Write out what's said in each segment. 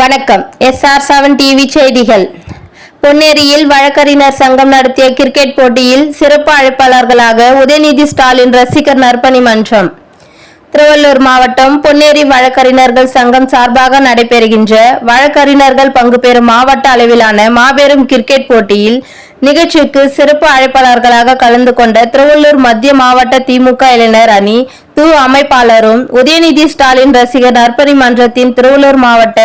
வணக்கம். SR seven TV செய்திகள். பொன்னேரியில் வழக்கறிஞர் சங்கம் நடத்திய கிரிக்கெட் போட்டியில் சிறப்பு அழைப்பாளர்களாக உதயநிதி ஸ்டாலின் ரசிகர் நற்பணி மன்றம். திருவள்ளூர் மாவட்டம் பொன்னேரி வழக்கறிஞர்கள் சங்கம் சார்பாக நடைபெறுகின்ற வழக்கறிஞர்கள் பங்கு பெறும் மாவட்ட அளவிலான மாபெரும் கிரிக்கெட் போட்டியில் நிகழ்ச்சிக்கு சிறப்பு அழைப்பாளர்களாக கலந்து கொண்ட திருவள்ளூர் மத்திய மாவட்ட திமுக இளைஞர் அணி து அமைப்பாளரும் உதயநிதி ஸ்டாலின் ரசிகர் நற்பணி மன்றத்தின் திருவள்ளூர் மாவட்ட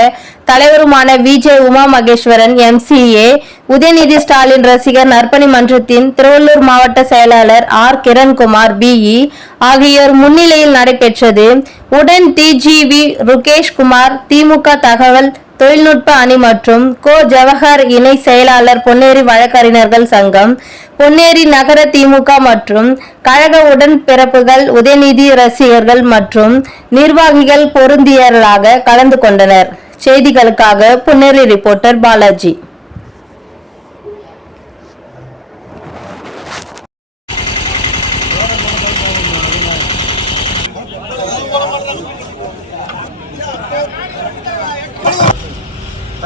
தலைவருமான விஜய் உமா மகேஸ்வரன் எம்சிஏ உதயநிதி ஸ்டாலின் ரசிகர் நற்பணி மன்றத்தின் திருவள்ளூர் மாவட்ட செயலாளர் ஆர் கிரண்குமார் பிஇ ஆகியோர் முன்னிலையில் நடைபெற்றது. உடன் டிஜிவி ருகேஷ் குமார் திமுக தகவல் தொழில்நுட்ப அணி மற்றும் கோ ஜவஹர் இணை செயலாளர் பொன்னேரி வழக்கறிஞர்கள் சங்கம் பொன்னேரி நகர திமுக மற்றும் கழக உடன்பிறப்புகள் உதயநிதி ரசிகர்கள் மற்றும் நிர்வாகிகள் பொருந்தியர்களாக கலந்து கொண்டனர். செய்திகளுக்காக பொன்னேரி ரிப்போர்ட்டர் பாலாஜி.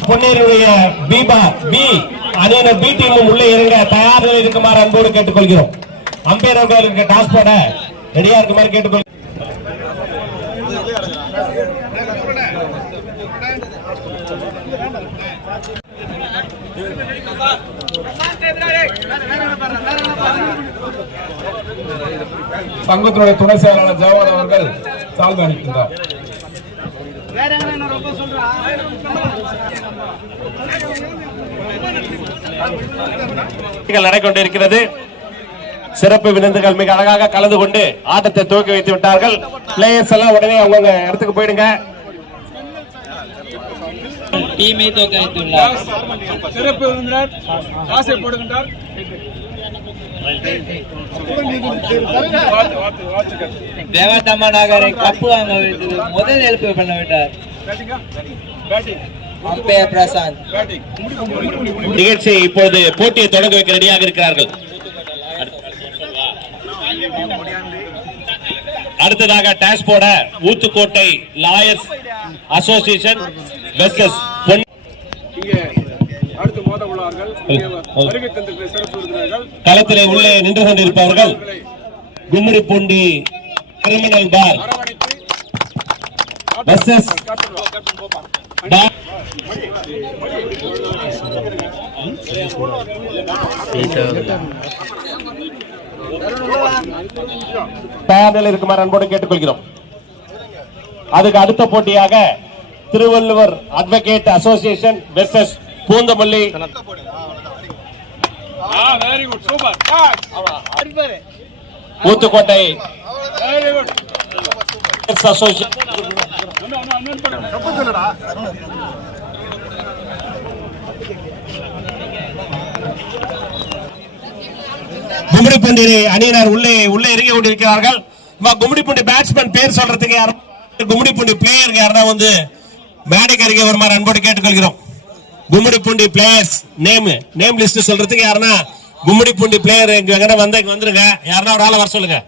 பொன்னேருடைய பீபா பி அணியினர் பி டீமும் உள்ளே இறங்க தயார் இருக்குமாறு அன்போடு கேட்டுக்கொள்கிறோம். அம்பையர் இருக்க டாஸ் போட ரெடியா இருக்குமாறு கேட்டுக்கொள் சங்கத்தினுடைய துணை செயலாளர் ஜவான் அவர்கள் சால்வை அளிக்கின்றார் போட்டிகள் நடைபெற்றிருக்கிறது. சிறப்பு விருந்துகள் மிக அழகாக கலந்து கொண்டு ஆட்டத்தை துவக்கி வைத்து விட்டார்கள். பிளேயர்ஸ் எல்லாம் உடனே அவங்க இடத்துக்கு போயிடுங்க. டீமை தோக்க வைத்துள்ளார். சிறப்பு விருந்தினர் காசை போடுகின்றார் தேவாத்தம்மா நகரை கப்பு வாங்க வைத்து முதல் எழுப்பு பண்ண விட்டார் அம்பையர் பிரசாந்த். நிகழ்ச்சி இப்போது போட்டியை தொடங்க வைக்க ரெடியாக இருக்கிறார்கள். அடுத்ததாக டாஸ் போட ஊத்துக்கோட்டை லாயர்ஸ் அசோசியேஷன் வெர்சஸ் பொன் அடுத்து மோத உள்ளார்கள் வருகை தந்திருக்கிற சிறப்பு விருந்தினர்கள். களத்திலே உள்ளே நின்று கொண்டிருப்பவர்கள் Gummidipoondi criminal bar versus தயார் இருக்குமாறு அன்போடு கேட்டுக்கொள்கிறோம். அதுக்கு அடுத்த போட்டியாக Thiruvalluvar advocate association versus Poonamallee. Very good super Uthukottai. Gummidipoondi அணியினர் உள்ளே உள்ளே இறங்கி கொண்டிருக்கிறார்கள். கும்மிடிப்பூண்டி பேட்ஸ்மேன் பேர் சொல்றதுக்கு யாரும் கும்மிடிப்பூண்டி பிளேயருக்கு யாரா வந்து மேடைக்கு அருகே வருமாறு அன்போடு கேட்டுக்கொள்கிறோம். Gummidipoondi players name name list சொல்றதுக்கு யாருன்னா கும்மிடிப்பூண்டி பிளேயர் இங்க எங்கன்னா வந்த இங்க வந்துருங்க. யாருன்னா ஒரு ஆளை வர சொல்லுங்க.